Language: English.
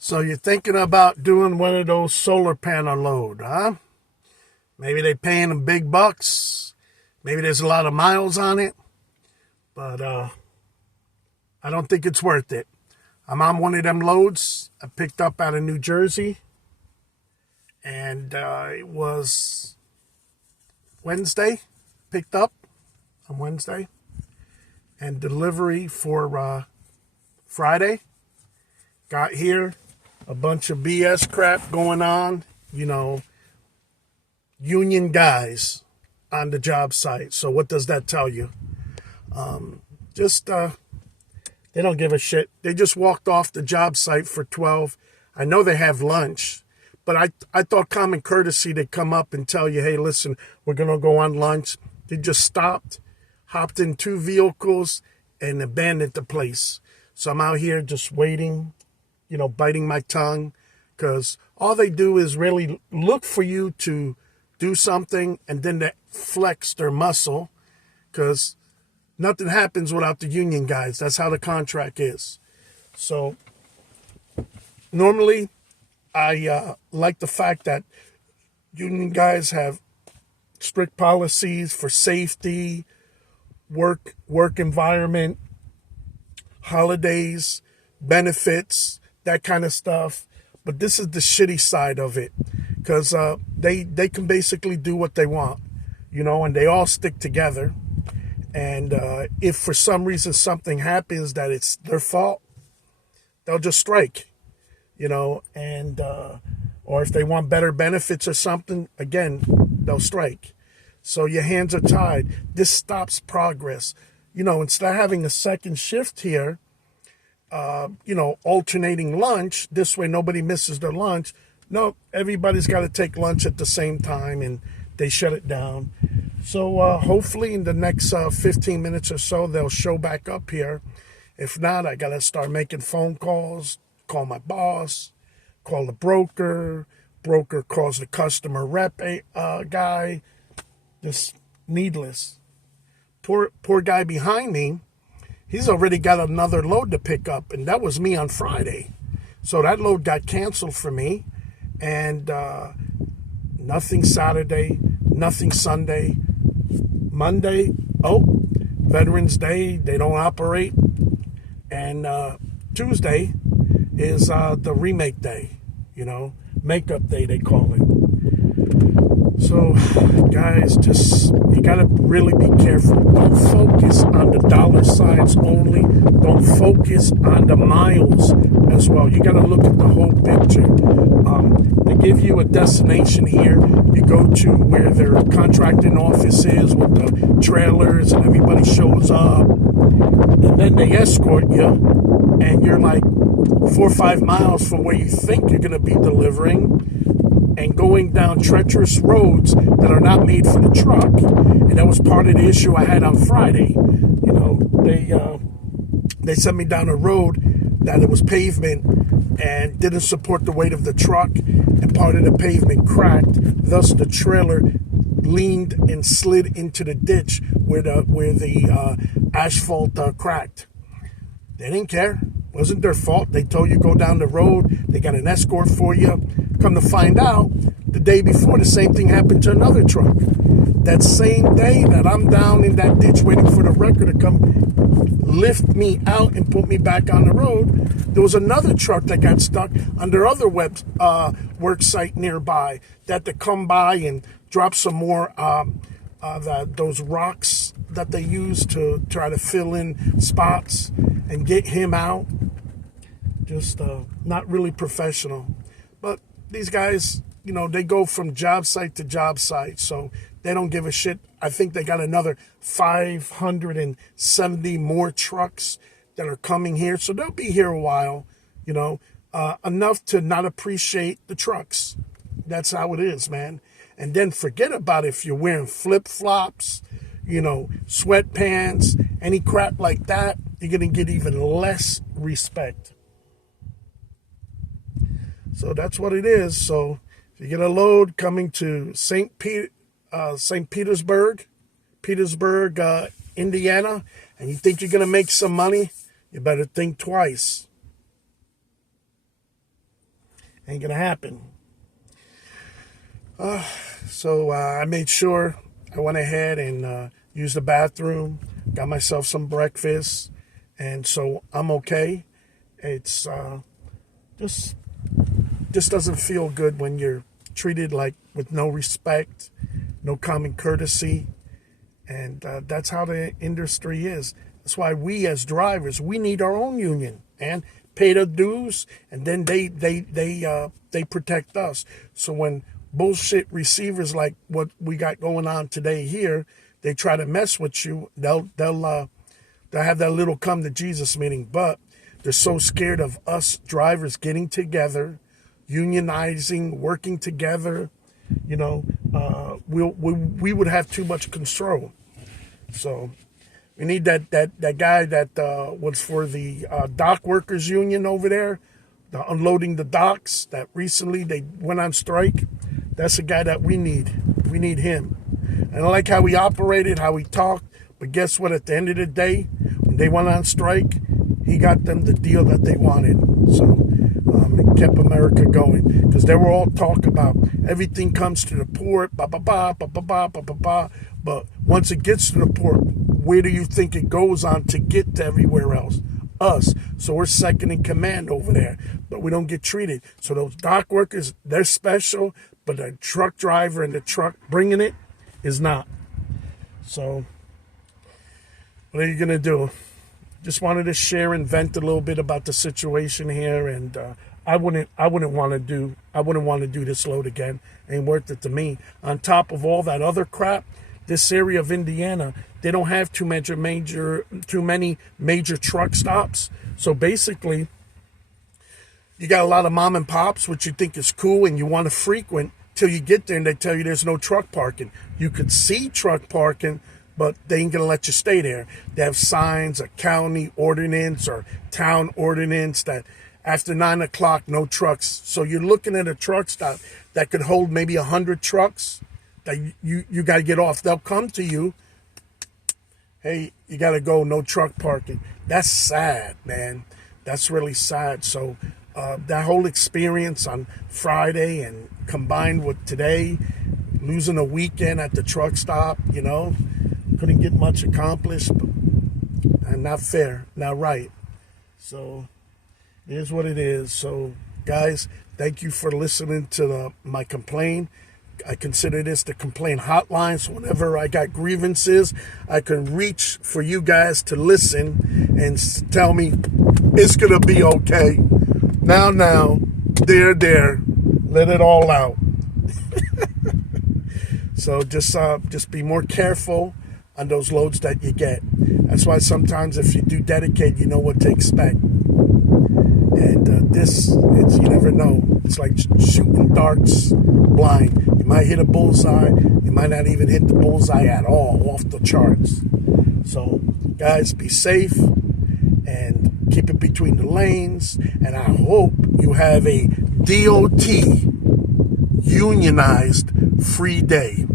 So you're thinking about doing one of those solar panel load, huh? Maybe they paying them big bucks. Maybe there's a lot of miles on it, but I don't think it's worth it. I'm on one of them loads I picked up out of New Jersey, and it was Wednesday, picked up on Wednesday, and delivery for Friday. Got here, a bunch of BS crap going on, union guys on the job site. So what does that tell you? Just they don't give a shit. They just walked off the job site for 12. I know they have lunch, but I thought common courtesy they'd come up and tell you, hey, listen, we're going to go on lunch. They just stopped, hopped in two vehicles, and abandoned the place. So I'm out here just waiting, biting my tongue, because all they do is really look for you to do something and then they flex their muscle, because nothing happens without the union guys. That's how the contract is. So normally I like the fact that union guys have strict policies for safety, work environment, holidays, benefits, that kind of stuff. But this is the shitty side of it, because they can basically do what they want, and they all stick together. And if for some reason something happens that it's their fault, they'll just strike, and or if they want better benefits or something, again, they'll strike. So your hands are tied. This stops progress. Instead of having a second shift here, alternating lunch, this way nobody misses their lunch. No, everybody's got to take lunch at the same time, and they shut it down. So hopefully in the next 15 minutes or so, they'll show back up here. If not, I got to start making phone calls, call my boss, call the broker calls the customer rep guy. Just needless. Poor guy behind me, he's already got another load to pick up, and that was me on Friday. So that load got canceled for me, and nothing Saturday, nothing Sunday. Monday, Veterans Day, they don't operate. And Tuesday is the remake day, makeup day, they call it. So, guys, you got to really be careful. Don't focus on the dollar signs only. Don't focus on the miles as well. You got to look at the whole picture. They give you a destination here. You go to where their contracting office is with the trailers, and everybody shows up. And then they escort you, and you're like 4 or 5 miles from where you think you're going to be delivering, and going down treacherous roads that are not made for the truck. And that was part of the issue I had on Friday. They sent me down a road that it was pavement and didn't support the weight of the truck, and part of the pavement cracked. Thus, the trailer leaned and slid into the ditch where the asphalt cracked. They didn't care. Wasn't their fault. They told you go down the road. They got an escort for you. Come to find out, the day before, the same thing happened to another truck. That same day that I'm down in that ditch waiting for the wrecker to come lift me out and put me back on the road, there was another truck that got stuck on their other work site nearby that to come by and drop some more those rocks that they use to try to fill in spots and get him out. Just not really professional. But these guys, they go from job site to job site, so they don't give a shit. I think they got another 570 more trucks that are coming here, so they'll be here a while, enough to not appreciate the trucks. That's how it is, man. And then forget about if you're wearing flip-flops, sweatpants, any crap like that, you're going to get even less respect. So that's what it is. So if you get a load coming to St. Petersburg, Indiana, and you think you're going to make some money, you better think twice. Ain't gonna happen. So I made sure I went ahead and used the bathroom, got myself some breakfast, and so I'm okay. It's just doesn't feel good when you're treated like with no respect, no common courtesy, and that's how the industry is. That's why we as drivers, we need our own union and pay the dues, and then they protect us. So when bullshit receivers like what we got going on today here, they try to mess with you, they'll have that little come to Jesus meeting, but they're so scared of us drivers getting together, unionizing, working together. You know, we would have too much control. So we need that guy that was for the dock workers union over there, unloading the docks, that recently they went on strike. That's the guy that we need. We need him. And I like how he operated, how he talked. But guess what? At the end of the day, when they went on strike, he got them the deal that they wanted. So it kept America going. Because they were all talk about everything comes to the port, but once it gets to the port, where do you think it goes on to get to everywhere else? Us. So we're second in command over there, but we don't get treated. So those dock workers, they're special, but the truck driver and the truck bringing it is not. So what are you going to do? Just wanted to share and vent a little bit about the situation here, and I wouldn't want to do this load again. Ain't worth it to me. On top of all that other crap, this area of Indiana, they don't have too many major truck stops. So basically, you got a lot of mom and pops, which you think is cool and you want to frequent, till you get there and they tell you there's no truck parking. You could see truck parking, but they ain't going to let you stay there. They have signs, a county ordinance or town ordinance that after 9 o'clock, no trucks. So you're looking at a truck stop that could hold maybe 100 trucks that you got to get off. They'll come to you. Hey, you got to go, no truck parking. That's sad, man. That's really sad. So that whole experience on Friday and combined with today, losing a weekend at the truck stop, you know, couldn't get much accomplished, and not fair, not right. So it is what it is. So guys, thank you for listening to my complaint. I consider this the complaint hotline, so whenever I got grievances, I can reach for you guys to listen and tell me it's gonna be okay. Now, there, let it all out. So just be more careful on those loads that you get. That's why sometimes if you do dedicate, you know what to expect. And you never know. It's like shooting darts blind. You might hit a bullseye. You might not even hit the bullseye at all, off the charts. So, guys, be safe and keep it between the lanes. And I hope you have a DOT unionized free day.